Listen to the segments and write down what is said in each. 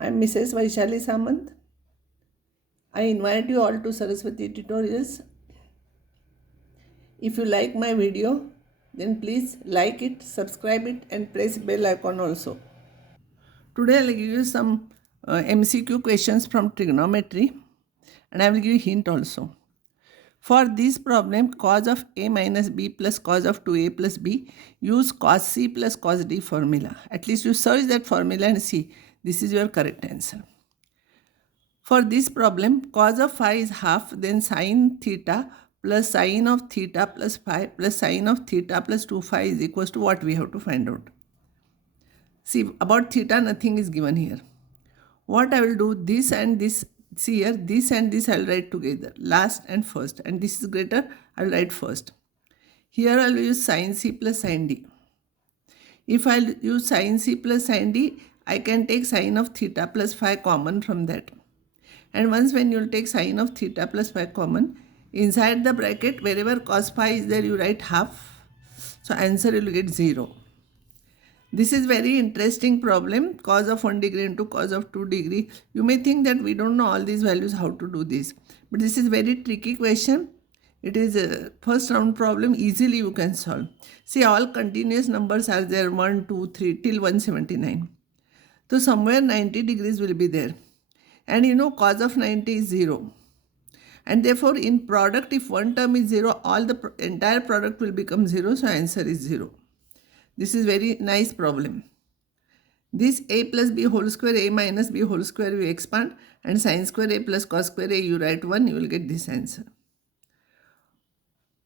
I am Mrs. Vaishali Samant. I invite you all to Saraswati tutorials. If you like my video, then please like it, subscribe it and press bell icon also. Today I will give you some MCQ questions from trigonometry and I will give you hint also. For this problem, cos of a minus b plus cos of 2a plus b, use cos c plus cos d formula. At least you search that formula and see. This is your correct answer. For this problem, cos of phi is half, then sin theta plus sin of theta plus phi plus sin of theta plus 2 phi is equals to what we have to find out. See, about theta, nothing is given here. What I will do, this and this, see here, this and this I will write together, last and first, and this is greater, I will write first. Here I will use sin c plus sin d. If I use sin c plus sin d, I can take sin of theta plus phi common from that. And once when you will take sin of theta plus phi common, inside the bracket wherever cos phi is there, you write half. So answer you will get 0. This is very interesting problem, cos of 1 degree into cos of 2 degree. You may think that we don't know all these values, how to do this. But this is very tricky question. It is a first round problem, easily you can solve. See, all continuous numbers are there, 1, 2, 3 till 179. So somewhere 90 degrees will be there. And you know cos of 90 is 0. And therefore in product, if one term is 0, all the entire product will become 0. So answer is 0. This is very nice problem. This a plus b whole square, a minus b whole square we expand, and sin square a plus cos square a, you write 1, you will get this answer.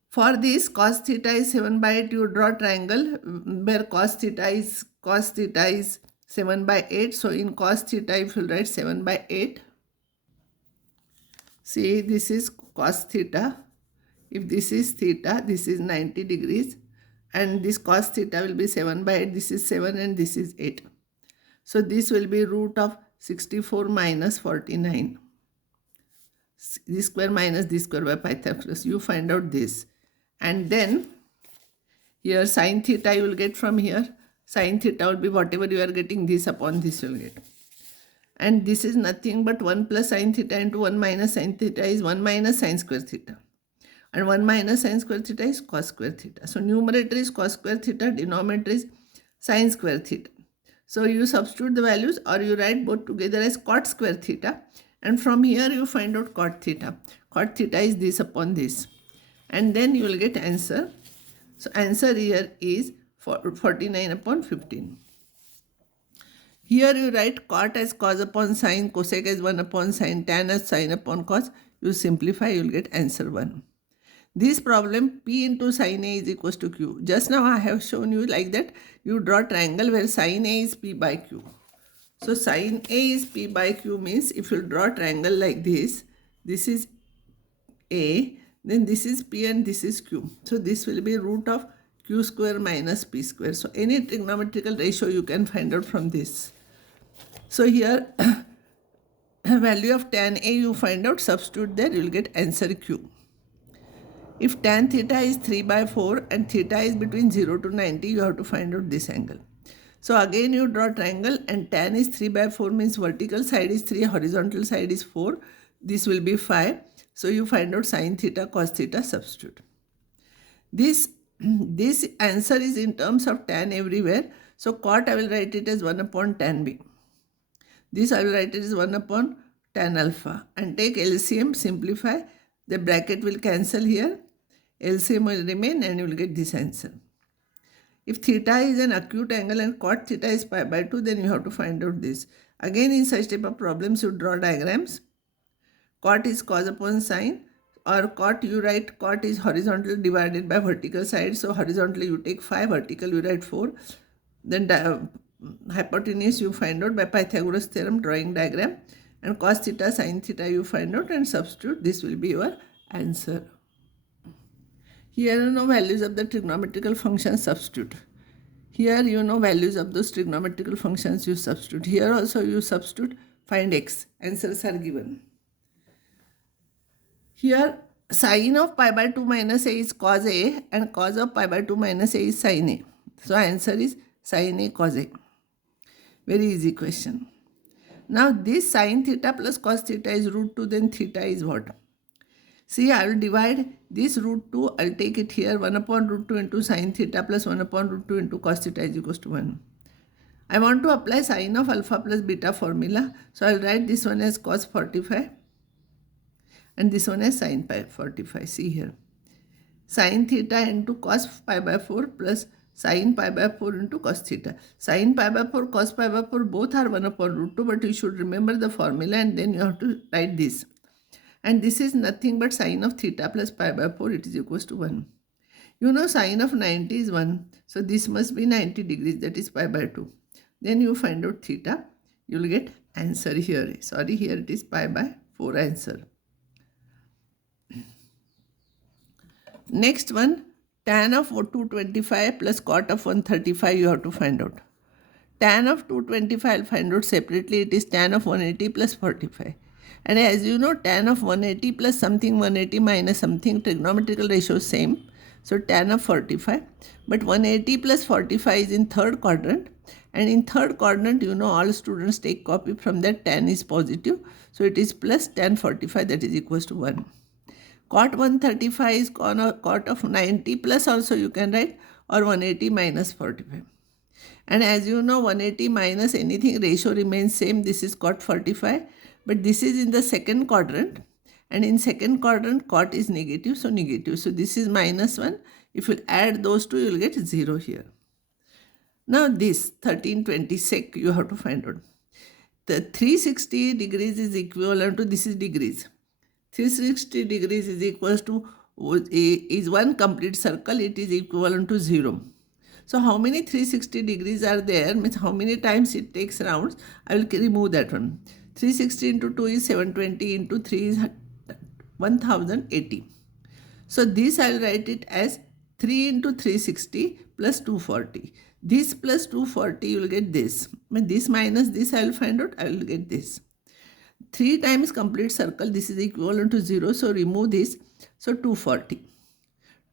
For this cos theta is 7 by 8, you draw triangle where cos theta is 7 by 8. So in cos theta, if you write 7 by 8, see this is cos theta. If this is theta, this is 90 degrees. And this cos theta will be 7 by 8. This is 7 and this is 8. So this will be root of 64 minus 49. This square minus this square by Pythagoras. You find out this. And then here sin theta you will get from here. Sin theta will be whatever you are getting, this upon this you will get. And this is nothing but 1 plus sin theta into 1 minus sin theta is 1 minus sin square theta. And 1 minus sin square theta is cos square theta. So numerator is cos square theta, denominator is sin square theta. So you substitute the values or you write both together as cot square theta. And from here you find out cot theta. Cot theta is this upon this. And then you will get answer. So answer here is 49 upon 15. Here you write cot as cos upon sin, cosec as 1 upon sin, tan as sin upon cos. You simplify, you will get answer 1. This problem, P into sin A is equals to Q. Just now I have shown you like that. You draw triangle where sin A is P by Q. So sin A is P by Q means if you draw triangle like this is A, then this is P and this is Q. So this will be root of Q square minus P square. So any trigonometrical ratio you can find out from this. So here value of tan A you find out, substitute there, you will get answer Q. If tan theta is 3 by 4 and theta is between 0 to 90, you have to find out this angle. So again you draw triangle and tan is 3 by 4 means vertical side is 3, horizontal side is 4. This will be 5. So you find out sin theta, cos theta, substitute. This answer is in terms of tan everywhere. So cot I will write it as 1 upon tan B. This I will write it as 1 upon tan alpha. And take LCM, simplify. The bracket will cancel here. LCM will remain and you will get this answer. If theta is an acute angle and cot theta is pi by 2, then you have to find out this. Again in such type of problems you draw diagrams. Cot is cos upon sin, or cot you write cot is horizontal divided by vertical side. So horizontally you take 5, vertical you write 4. Then hypotenuse you find out by Pythagoras theorem, drawing diagram. And cos theta, sin theta you find out and substitute. This will be your answer. Here you know values of the trigonometrical functions, substitute. Here you know values of those trigonometrical functions, you substitute. Here also you substitute, find x. Answers are given. Here sin of pi by 2 minus a is cos a and cos of pi by 2 minus a is sin a. So answer is sin a cos a. Very easy question. Now this sine theta plus cos theta is root 2, then theta is what? See, I will divide this root 2, I'll take it here, 1 upon root 2 into sine theta plus 1 upon root 2 into cos theta is equals to 1. I want to apply sine of alpha plus beta formula. So I'll write this one as cos 45 and this one as sine pi 45. See here. Sine theta into cos pi by 4 plus sine pi by 4 into cos theta. Sine pi by 4, cos pi by 4 both are 1 upon root 2, but you should remember the formula and then you have to write this. And this is nothing but sine of theta plus pi by 4, it is equals to 1. You know sine of 90 is 1. So this must be 90 degrees, that is pi by 2. Then you find out theta, you will get answer here. Sorry, here it is pi by 4 answer. Next one, tan of 225 plus cot of 135 you have to find out. Tan of 225 I will find out separately. It is tan of 180 plus 45. And as you know, tan of 180 plus something 180 minus something, trigonometrical ratio is same. So tan of 45. But 180 plus 45 is in third quadrant. And in third quadrant, you know, all students take copy from that, tan is positive. So it is plus tan 45, that is equals to 1. Cot 135 is cot of 90 plus also you can write, or 180 minus 45. And as you know, 180 minus anything ratio remains same. This is cot 45, but this is in the second quadrant. And in second quadrant, cot is negative, so negative. So this is minus 1. If you add those two, you will get 0 here. Now this 1320 sec you have to find out. The 360 degrees is equivalent to, this is degrees. 360 degrees is equals to, is one complete circle, it is equivalent to 0. So how many 360 degrees are there, means how many times it takes rounds, I will remove that one. 360 into 2 is 720, into 3 is 1080. So this I will write it as 3 into 360 plus 240. This plus 240 you will get this. When this minus this I will find out, I will get this. 3 times complete circle, this is equivalent to 0, so remove this. So 240.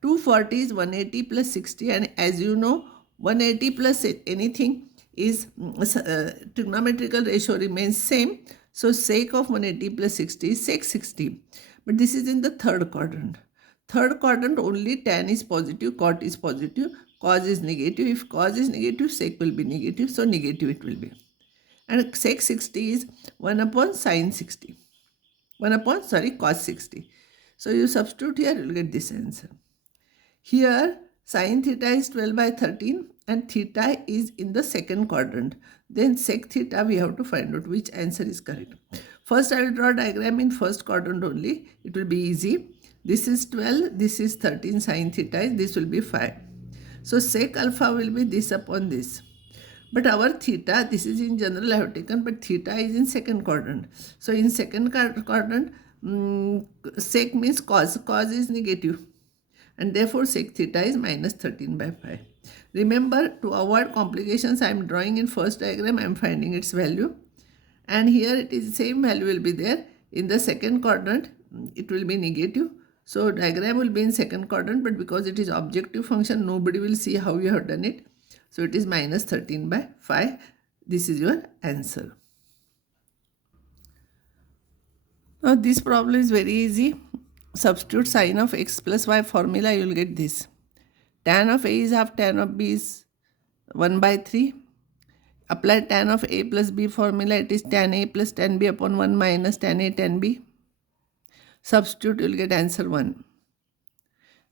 240 is 180 plus 60, and as you know, 180 plus anything is trigonometrical ratio remains same. So sec of 180 plus 60 is sec 60. But this is in the third quadrant. Third quadrant only tan is positive, cot is positive, cos is negative. If cos is negative, sec will be negative, so negative it will be. And sec 60 is 1 upon sine 60. 1 upon, cos 60. So you substitute here, you will get this answer. Here, sine theta is 12 by 13 and theta is in the second quadrant. Then sec theta we have to find out which answer is correct. First I will draw diagram in first quadrant only. It will be easy. This is 12, this is 13 sine theta, this will be 5. So sec alpha will be this upon this. But our theta, this is in general I have taken, but theta is in second quadrant. So in second quadrant, sec means cos. Cos is negative. And therefore sec theta is minus 13 by 5. Remember, to avoid complications, I am drawing in first diagram, I am finding its value. And here it is same value will be there. In the second quadrant, it will be negative. So diagram will be in second quadrant, but because it is objective function, nobody will see how you have done it. So it is minus 13 by 5. This is your answer. Now this problem is very easy. Substitute sine of x plus y formula, you will get this. Tan of a is half, tan of b is 1 by 3. Apply tan of a plus b formula, it is tan a plus tan b upon 1 minus tan a tan b. Substitute, you will get answer 1.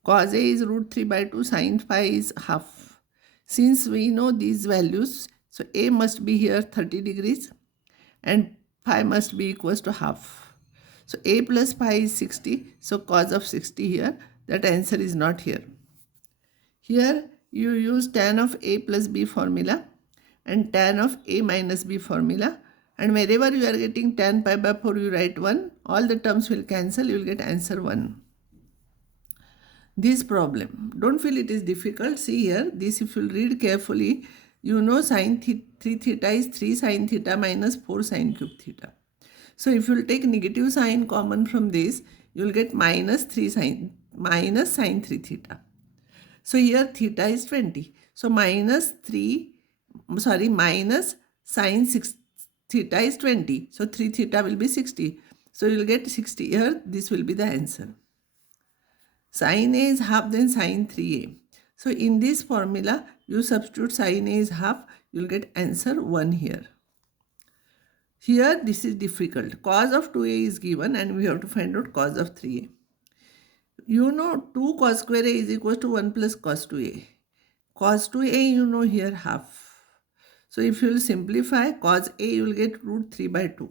Cos a is root 3 by 2, sin phi is half. Since we know these values, so a must be here 30 degrees and phi must be equals to half. So a plus pi is 60, so cos of 60 here, that answer is not here. Here you use tan of a plus b formula and tan of a minus b formula, and wherever you are getting tan pi by 4 you write 1, all the terms will cancel, you will get answer 1. This problem, don't feel it is difficult. See here, this if you read carefully, you know sin 3 theta is 3 sin theta minus 4 sin cube theta. So if you will take negative sign common from this, you will get minus sin 3 theta. So here theta is 20. So minus sin theta is 20. So 3 theta will be 60. So you will get 60 here. This will be the answer. Sin A is half, then sin 3A. So in this formula, you substitute sin A is half. You will get answer 1 here. Here, this is difficult. Cos of 2A is given and we have to find out cos of 3A. You know 2 cos square A is equal to 1 plus cos 2A. Cos 2A, you know here half. So if you will simplify cos A, you will get root 3 by 2.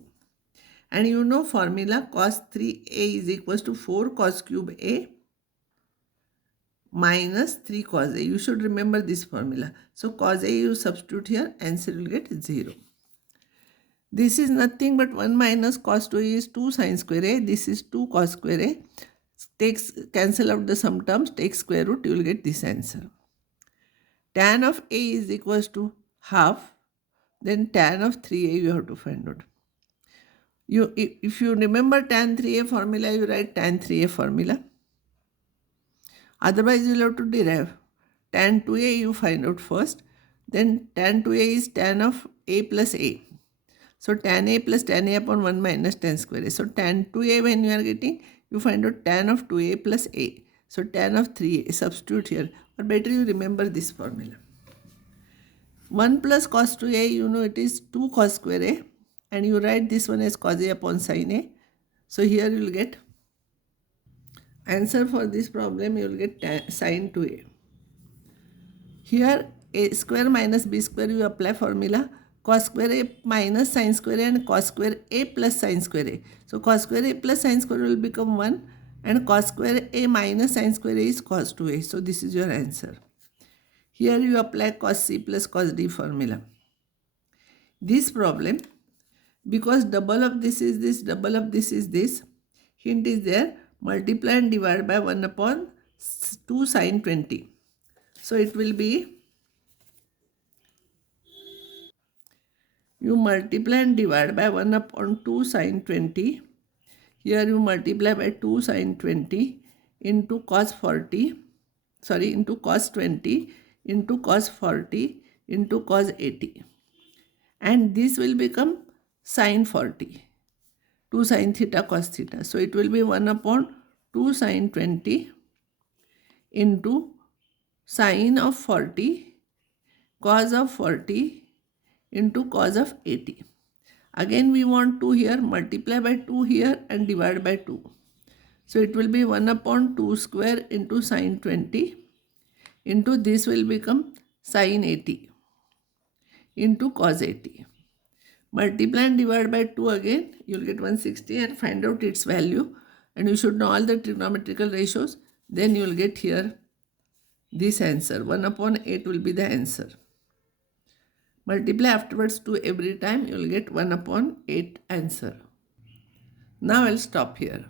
And you know formula cos 3A is equals to 4 cos cube A minus 3 cos A. You should remember this formula. So cos A you substitute here, answer will get 0. This is nothing but 1 minus cos 2A is 2 sin square A. This is 2 cos square A. Cancel out the sum terms, take square root, you will get this answer. Tan of A is equals to half. Then tan of 3A you have to find out. If you remember tan 3A formula, you write tan 3A formula. Otherwise, you will have to derive. Tan 2A you find out first. Then tan 2A is tan of A plus A. So tan A plus tan A upon 1 minus tan square A. So tan 2A when you are getting, you find out tan of 2A plus A. So tan of 3A, substitute here. Or better you remember this formula. 1 plus cos 2A, you know it is 2 cos square A. And you write this one as cos A upon sin A. So here you will get answer for this problem, you will get sin 2A. Here A square minus B square, you apply formula cos square A minus sin square A and cos square A plus sin square A. So cos square A plus sin square will become 1 and cos square A minus sin square A is cos 2A. So this is your answer. Here you apply cos C plus cos D formula. This problem, because double of this is this, double of this is this, hint is there, multiply and divide by 1 upon 2 sin 20. So it will be, you multiply and divide by 1 upon 2 sin 20. Here you multiply by 2 sin 20 into cos 40, into cos 20 into cos 40 into cos 80. And this will become sin 40. 2 sin theta cos theta. So it will be 1 upon 2 sin 20 into sin of 40 cos of 40 into cos of 80. Again we want 2 here, multiply by 2 here and divide by 2. So it will be 1 upon 2 square into sin 20 into this will become sin 80 into cos 80. Multiply and divide by 2 again, you will get 160 and find out its value. And you should know all the trigonometrical ratios. Then you will get here this answer. 1 upon 8 will be the answer. Multiply afterwards 2 every time, you will get 1 upon 8 answer. Now I will stop here.